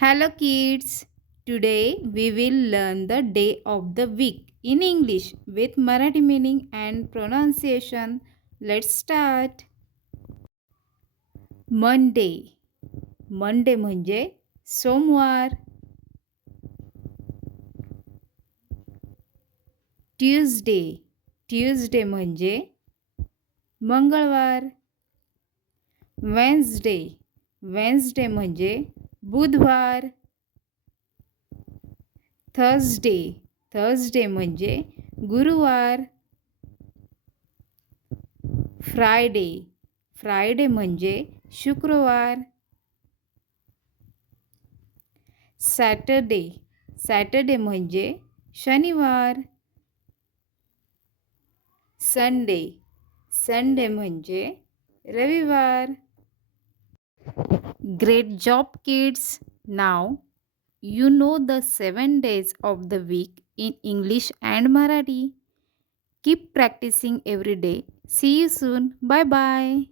Hello kids. Today we will learn the day of the week in English with Marathi meaning and pronunciation. Let's start. Monday. Monday म्हणजे सोमवार. Tuesday. Tuesday म्हणजे मंगळवार. Wednesday. Wednesday म्हणजे बुधवार. Thursday. Thursday म्हणजे गुरुवार. Friday. Friday म्हणजे शुक्रवार. Saturday. Saturday म्हणजे शनिवार. Sunday. Sunday म्हणजे रविवार. Great job kids. Now you know the 7 days of the week in English and Marathi. Keep practicing every day. See you soon. Bye bye.